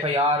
FIR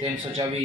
324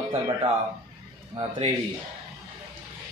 69/23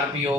RPO